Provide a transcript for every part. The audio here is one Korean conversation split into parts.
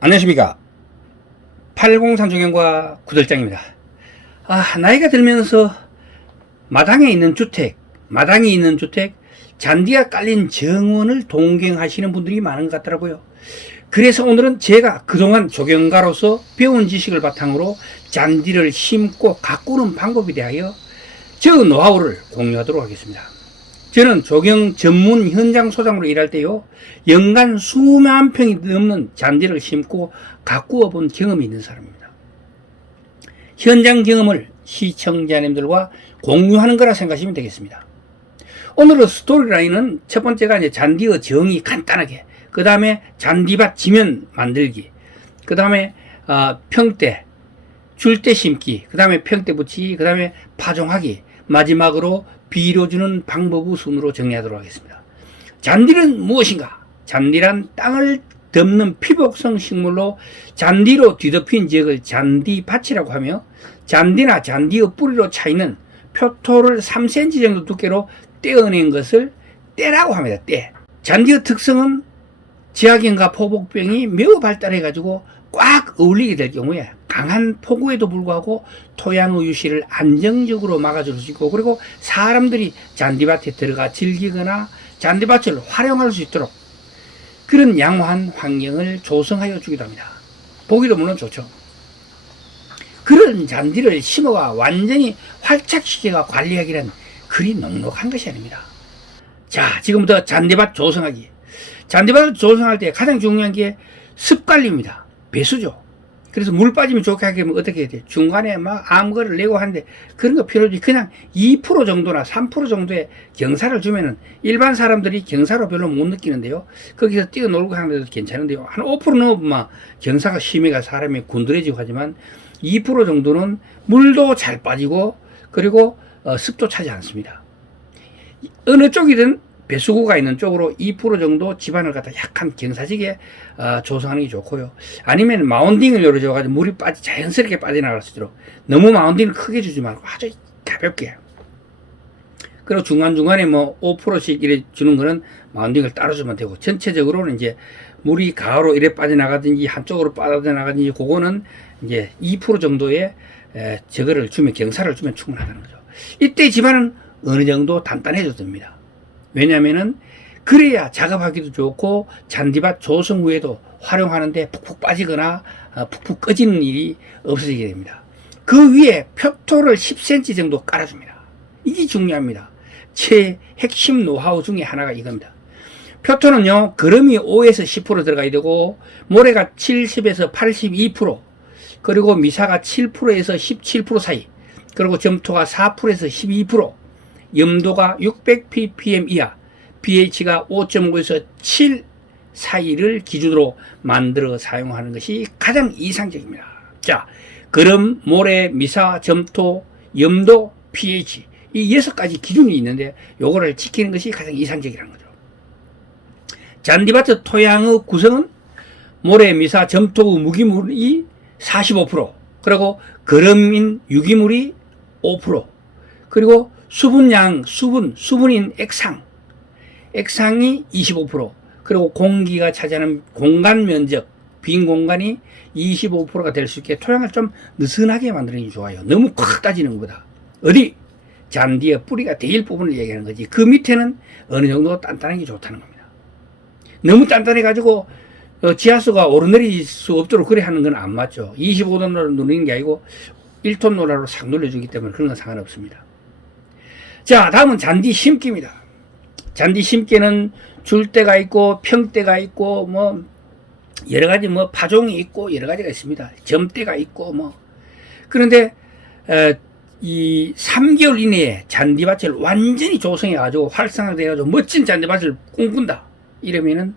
안녕하십니까. 803조경과 구들장입니다. 나이가 들면서 마당에 있는 주택, 잔디가 깔린 정원을 동경하시는 분들이 많은 것 같더라고요. 그래서 오늘은 제가 그동안 조경가로서 배운 지식을 바탕으로 잔디를 심고 가꾸는 방법에 대하여 저 노하우를 공유하도록 하겠습니다. 저는 조경 전문 현장 소장으로 일할 때요, 연간 수만 평이 넘는 잔디를 심고 가꾸어 본 경험이 있는 사람입니다. 현장 경험을 시청자님들과 공유하는 거라 생각하시면 되겠습니다. 오늘의 스토리라인은 첫 번째가 이제 잔디의 정의 간단하게, 그 다음에 잔디밭 지면 만들기, 그 다음에 평대, 줄대 심기, 그 다음에 평대 붙이기, 그 다음에 파종하기, 마지막으로 비료 주는 방법의 순으로 정리하도록 하겠습니다. 잔디는 무엇인가? 잔디란 땅을 덮는 피복성 식물로 잔디로 뒤덮인 지역을 잔디밭이라고 하며, 잔디나 잔디의 뿌리로 차있는 표토를 3cm 정도 두께로 떼어낸 것을 떼라고 합니다. 떼. 잔디의 특성은 지하경과 포복병이 매우 발달해가지고 꽉 어울리게 될 경우에 강한 폭우에도 불구하고 토양의 유실을 안정적으로 막아줄 수 있고, 그리고 사람들이 잔디밭에 들어가 즐기거나 잔디밭을 활용할 수 있도록 그런 양호한 환경을 조성하여 주기도 합니다. 보기도 물론 좋죠. 그런 잔디를 심어가 완전히 활착시켜가 관리하기란 그리 넉넉한 것이 아닙니다. 자, 지금부터 잔디밭 조성하기. 잔디밭을 조성할 때 가장 중요한 게 습관리입니다. 배수죠. 그래서 물 빠지면 좋게 하려면 어떻게 해야 돼? 중간에 막 암거를 내고 하는데 그런 거 필요 없이 그냥 2% 정도나 3% 정도의 경사를 주면은 일반 사람들이 경사로 별로 못 느끼는데요. 거기서 뛰어놀고 하는데도 괜찮은데요. 한 5% 넘으면 경사가 심해가 사람이 군드러지고 하지만 2% 정도는 물도 잘 빠지고 그리고 습도 차지 않습니다. 어느 쪽이든 배수구가 있는 쪽으로 2% 정도 집안을 갖다 약간 경사지게 조성하는 게 좋고요. 아니면 마운딩을 열어줘가지고 물이 자연스럽게 빠져나갈 수 있도록, 너무 마운딩을 크게 주지 말고 아주 가볍게. 그리고 중간중간에 뭐 5%씩 이래 주는 거는 마운딩을 따로 주면 되고, 전체적으로는 이제 물이 가로 이래 빠져나가든지 한쪽으로 빠져나가든지 그거는 이제 2% 정도의 저거를 주면, 경사를 주면 충분하다는 거죠. 이때 집안은 어느 정도 단단해져도 됩니다. 왜냐면은 그래야 작업하기도 좋고 잔디밭 조성 후에도 활용하는데 푹푹 빠지거나 푹푹 꺼지는 일이 없어지게 됩니다. 그 위에 표토를 10cm 정도 깔아줍니다. 이게 중요합니다. 제 핵심 노하우 중에 하나가 이겁니다. 표토는요, 거름이 5에서 10% 들어가야 되고, 모래가 70에서 82%, 그리고 미사가 7%에서 17% 사이, 그리고 점토가 4%에서 12%, 염도가 600ppm 이하, pH가 5.5에서 7 사이를 기준으로 만들어 사용하는 것이 가장 이상적입니다. 자, 거름, 모래, 미사, 점토, 염도, pH, 이 6가지 기준이 있는데 요거를 지키는 것이 가장 이상적이라는 거죠. 잔디밭의 토양의 구성은 모래, 미사, 점토의 무기물이 45%, 그리고 거름인 유기물이 5%, 그리고 수분인 액상이 25%, 그리고 공기가 차지하는 공간 면적, 빈 공간이 25%가 될 수 있게 토양을 좀 느슨하게 만드는 게 좋아요. 너무 콱 따지는 것보다. 어디? 잔디의 뿌리가 대일 부분을 얘기하는 거지. 그 밑에는 어느 정도 단단한 게 좋다는 겁니다. 너무 단단해가지고 지하수가 오르내릴 수 없도록 그래 하는 건 안 맞죠. 25도로 누르는 게 아니고 1톤 노라로 싹 눌러주기 때문에 그런 건 상관없습니다. 자, 다음은 잔디 심기입니다. 잔디 심기는 줄대가 있고 평대가 있고 뭐 여러 가지 뭐 파종이 있고 여러 가지가 있습니다. 점대가 있고 뭐. 그런데 이 3개월 이내에 잔디밭을 완전히 조성해 가지고 활성화돼 가지고 멋진 잔디밭을 꿈꾼다. 이러면은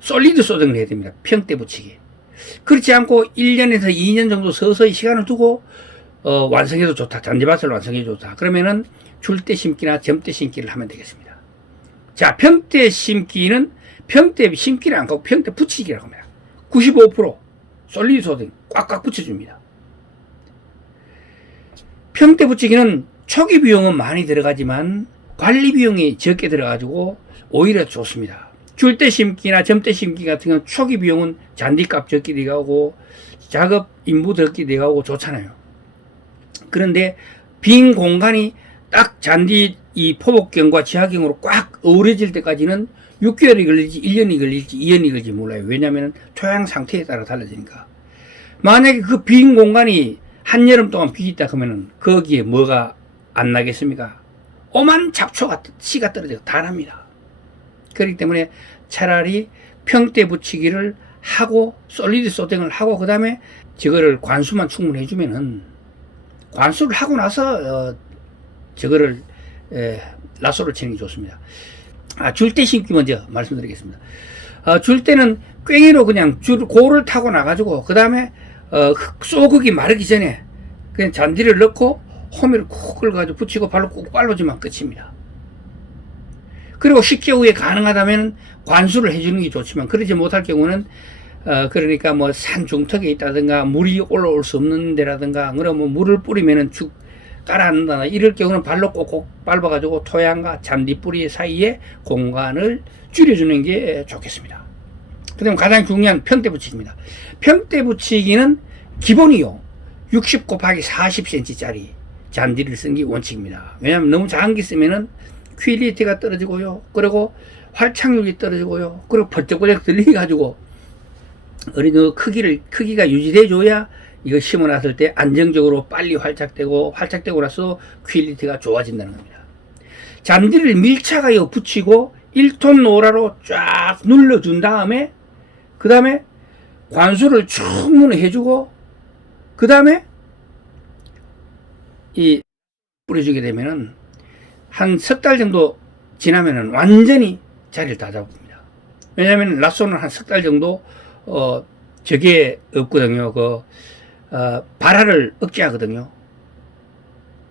솔리드 소등을 해야 됩니다. 평대 붙이기. 그렇지 않고 1년에서 2년 정도 서서히 시간을 두고 완성해도 좋다. 잔디밭을 완성해도 좋다. 그러면은 줄대 심기나 점대 심기를 하면 되겠습니다. 자, 평대 심기는 평대 심기를 안 하고 평대 붙이기라고 합니다. 95% 솔리드 소등 꽉꽉 붙여줍니다. 평대 붙이기는 초기 비용은 많이 들어가지만 관리 비용이 적게 들어가지고 오히려 좋습니다. 줄대 심기나 점대 심기 같은 경우는 초기 비용은 잔디값 적게 들어가고 작업 인부 적게 들어가고 좋잖아요. 그런데 빈 공간이 딱 잔디 이 포복경과 지하경으로 꽉 어우러질 때까지는 6개월이 걸릴지 1년이 걸릴지 2년이 걸릴지 몰라요. 왜냐하면 토양 상태에 따라 달라지니까. 만약에 그 빈 공간이 한여름 동안 비 있다 그러면은 거기에 뭐가 안 나겠습니까? 오만 잡초가 씨가 떨어지고 다 납니다. 그렇기 때문에 차라리 평대 붙이기를 하고 솔리드 소딩을 하고 그 다음에 저거를 관수만 충분히 해주면은 관수를 하고 나서 저거를 라쏘를 치는 게 좋습니다. 줄대 심기 먼저 말씀드리겠습니다. 줄대는 꽹이로 그냥 고를 타고 나가지고 그 다음에 쏘극이 마르기 전에 그냥 잔디를 넣고 호미를 쿡 긁어가지고 붙이고 발로 꾹 빨아주면 끝입니다. 그리고 10개 후에 가능하다면 관수를 해주는 게 좋지만 그러지 못할 경우는 그러니까 뭐 산 중턱에 있다든가 물이 올라올 수 없는 데라든가 그러면 물을 뿌리면은 쭉 깔아앉는다 이럴 경우는 발로 꼭꼭 밟아가지고 토양과 잔디 뿌리 사이에 공간을 줄여주는 게 좋겠습니다. 그 다음에 가장 중요한 평대 붙이기입니다. 평대 붙이기는 기본이요 60 곱하기 40cm 짜리 잔디를 쓴 게 원칙입니다. 왜냐하면 너무 작은 게 쓰면은 퀄리티가 떨어지고요. 그리고 활착률이 떨어지고요. 그리고 번쩍번쩍 들리가지고 어느 크기가 유지돼 줘야 이거 심어놨을 때 안정적으로 빨리 활착되고 나서 퀄리티가 좋아진다는 겁니다. 잔디를 밀착하여 붙이고 1톤 노라로 쫙 눌러준 다음에 그 다음에 관수를 충분히 해주고 그 다음에 이 뿌려주게 되면은 한 석 달 정도 지나면은 완전히 자리를 다 잡습니다. 왜냐하면 라쏘는 한 석 달 정도 저게 없거든요. 발화를 억제하거든요.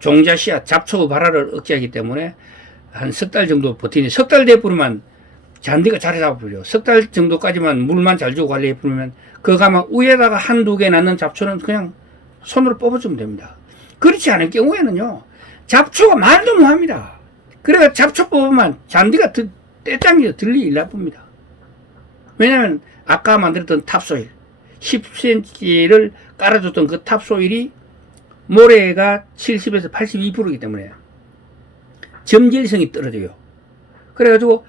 종자 씨앗 잡초 발화를 억제하기 때문에 한 석 달 정도 버티니 석 달 돼 뿌리면 잔디가 자리 잡아버려. 석 달 정도까지만 물만 잘 주고 관리해 뿌리면 그가 막 위에다가 한두 개 낳는 잡초는 그냥 손으로 뽑아주면 됩니다. 그렇지 않을 경우에는요 잡초가 말도 못합니다. 그래가 잡초 뽑으면 잔디가 떼짱이 들리기 나쁩니다. 왜냐하면 아까 만들었던 탑소일 10cm를 깔아줬던 그 탑소일이 모래가 70에서 82%이기 때문에 점질성이 떨어져요. 그래가지고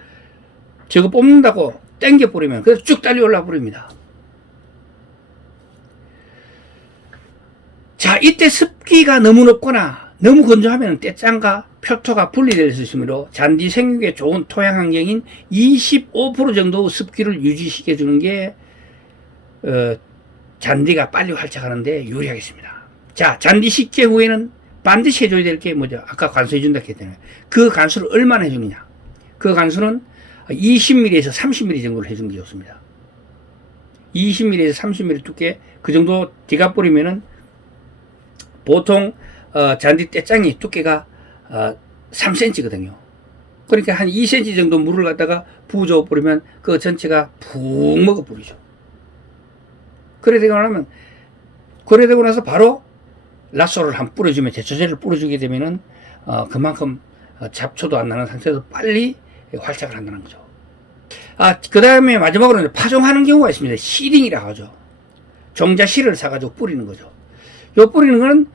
저거 뽑는다고 땡겨 뿌리면 그래서 쭉 달려 올라 버립니다. 자, 이때 습기가 너무 높거나 너무 건조하면 떼짱과 표토가 분리될 수 있으므로 잔디 생육에 좋은 토양 환경인 25% 정도 습기를 유지시켜 주는 게 잔디가 빨리 활착하는데 유리하겠습니다. 자, 잔디 10개 후에는 반드시 해줘야 될 게 뭐죠? 아까 관수해 준다 했잖아요. 그 관수를 얼마나 해주느냐? 그 관수는 20mm에서 30mm 정도를 해주는 게 좋습니다. 20mm에서 30mm 두께 그 정도 뒤가 뿌리면은 보통 잔디 떼짱이 두께가 3cm거든요. 그러니까 한 2cm 정도 물을 갖다가 부어줘 버리면 그 전체가 푹 먹어 버리죠. 그래 되고 나서 바로 라쏘를 한 뿌려주면 제초제를 뿌려주게 되면은 그만큼 잡초도 안 나는 상태에서 빨리 활착을 한다는 거죠. 그 다음에 마지막으로는 파종하는 경우가 있습니다. 시딩이라고 하죠. 종자씨를 사가지고 뿌리는 거죠. 요 뿌리는 거는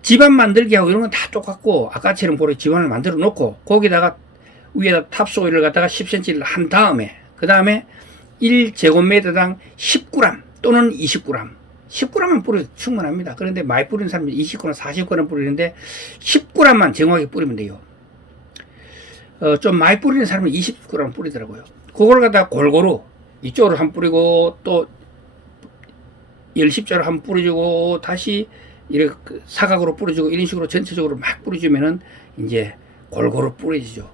집안 만들기 하고 이런 건 다 똑같고 아까처럼 보러 집안을 만들어 놓고 거기다가 위에다 탑소일을 갖다가 10cm를 한 다음에 그 다음에 1제곱미터당 10g 또는 20g 10g만 뿌려도 충분합니다. 그런데 많이 뿌리는 사람은 20g, 40g 뿌리는데 10g만 정확하게 뿌리면 돼요. 좀 많이 뿌리는 사람은 20g 뿌리더라고요. 그걸 갖다가 골고루 이쪽으로 한 뿌리고 또 10자로 한 뿌려주고 다시 이렇게 사각으로 뿌려주고 이런 식으로 전체적으로 막 뿌려주면은 이제 골고루 뿌려지죠.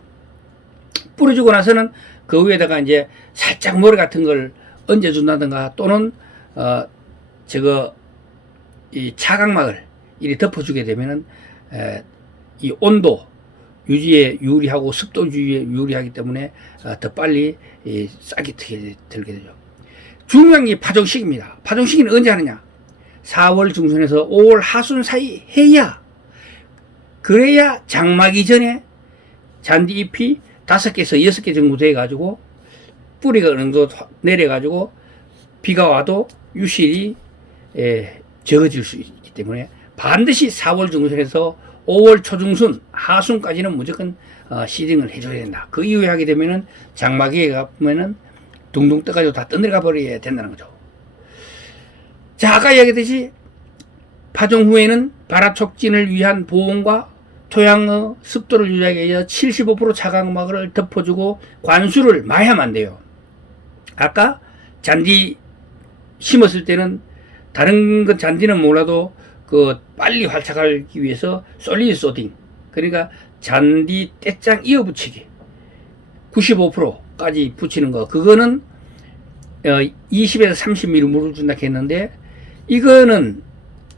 뿌려주고 나서는 그 위에다가 이제 살짝 모래 같은 걸 얹어준다든가 또는 이 차각막을 이렇게 덮어주게 되면은 이 온도 유지에 유리하고 습도 유지에 유리하기 때문에 더 빨리 싹이 들게 되죠. 중요한 게 파종 시기입니다. 파종 시기는 언제 하느냐? 4월 중순에서 5월 하순 사이 해야 그래야 장마기 전에 잔디 잎이 5개에서 6개 정도 돼 가지고 뿌리가 어느 정도 내려가지고 비가 와도 유실이 적어질 수 있기 때문에 반드시 4월 중순에서 5월 초중순 하순까지는 무조건 시딩을 해줘야 된다. 그 이후에 하게 되면은 장마기에 가면은 둥둥 떠가지고 다 떠내려가 버려야 된다는 거죠. 자, 아까 이야기했듯이 파종 후에는 발화 촉진을 위한 보온과 토양의 습도를 유지하기 위해 75% 차광막을 덮어주고 관수를 많이 하면 안 돼요. 아까 잔디 심었을 때는 다른 것 잔디는 몰라도 그 빨리 활착하기 위해서 솔리드 소딩, 그러니까 잔디 떼짱 이어 붙이기 95%까지 붙이는 거, 그거는 20에서 30mm 물을 준다 했는데, 이거는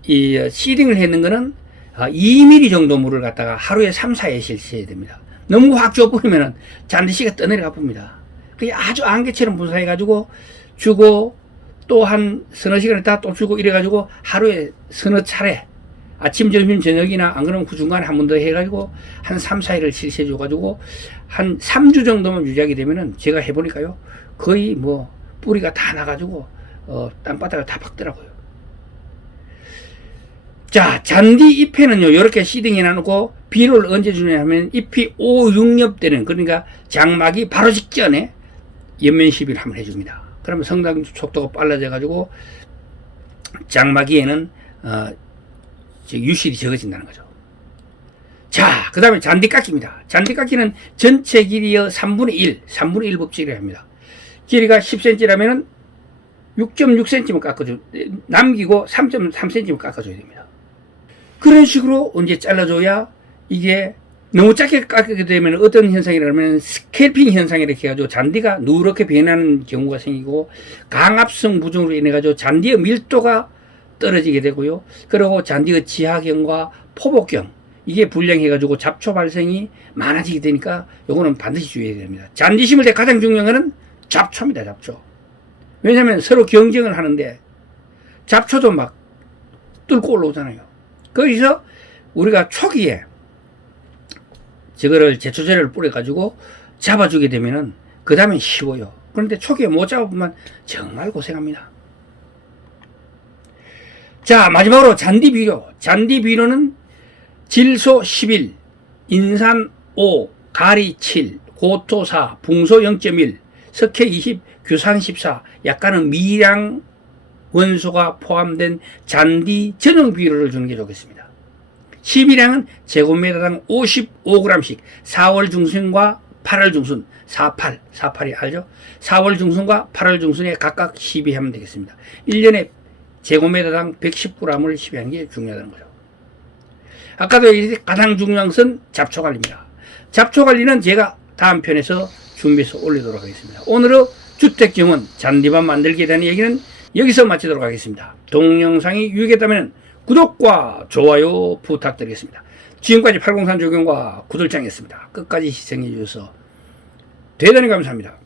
이 시딩을 했는 거는 2mm 정도 물을 갖다가 하루에 3, 4회 실시해야 됩니다. 너무 확 줘버리면 잔디씨가 떠내려가 봅니다. 그게 아주 안개처럼 분사해 가지고 주고 또 한 서너 시간 있다 또 주고 이래가지고 하루에 서너 차례, 아침, 점심, 저녁이나 안 그러면 그 중간에 한 번 더 해가지고 한 3, 4일을 실시해 줘가지고 한 3주 정도만 유지하게 되면은 제가 해보니까요, 거의 뭐 뿌리가 다 나가지고 땅바닥을 다 박더라고요. 자, 잔디 잎에는요, 이렇게 시딩해 놔놓고 비료를 언제 주냐 하면 잎이 5, 6엽 되는, 그러니까 장막이 바로 직전에 연면 시비를 한번 해줍니다. 그러면 성장 속도가 빨라져 가지고 장마기에는 유실이 적어진다는 거죠. 자, 그 다음에 잔디 깎기입니다. 잔디 깎기는 전체 길이의 3분의 1 법칙이라 합니다. 길이가 10cm라면은 6.6cm만 깎아줘, 남기고 3.3cm만 깎아줘야 됩니다. 그런 식으로 언제 잘라줘야, 이게 너무 작게 깎게 되면 어떤 현상이라면 스캘핑 현상이 이렇게 해가지고 잔디가 누렇게 변하는 경우가 생기고, 강압성 부종으로 인해가지고 잔디의 밀도가 떨어지게 되고요. 그리고 잔디의 지하경과 포복경, 이게 불량해가지고 잡초 발생이 많아지게 되니까 요거는 반드시 주의해야 됩니다. 잔디 심을 때 가장 중요한 거는 잡초입니다. 잡초. 왜냐하면 서로 경쟁을 하는데 잡초도 막 뚫고 올라오잖아요. 거기서 우리가 초기에 저거를 제초제를 뿌려가지고 잡아주게 되면은 그 다음엔 쉬워요. 그런데 초기에 못 잡아보면 정말 고생합니다. 자, 마지막으로 잔디 비료. 잔디 비료는 질소 11, 인산 5, 가리 7, 고토 4, 붕소 0.1, 석회 20, 규산 14, 약간은 미량 원소가 포함된 잔디 전용 비료를 주는 게 좋겠습니다. 12량은 제곱미터당 55g씩 4월 중순과 8월 중순, 48이 알죠? 4월 중순과 8월 중순에 각각 시비하면 되겠습니다. 1년에 제곱미터당 110g을 시비하는 게 중요하다는 거죠. 아까도 가장 중요한 것은 잡초 관리입니다. 잡초 관리는 제가 다음 편에서 준비해서 올리도록 하겠습니다. 오늘의 주택정원 잔디밭 만들기에 대한 얘기는 여기서 마치도록 하겠습니다. 동영상이 유익했다면 구독과 좋아요 부탁드리겠습니다. 지금까지 803 조경과 구들장이었습니다. 끝까지 시청해 주셔서 대단히 감사합니다.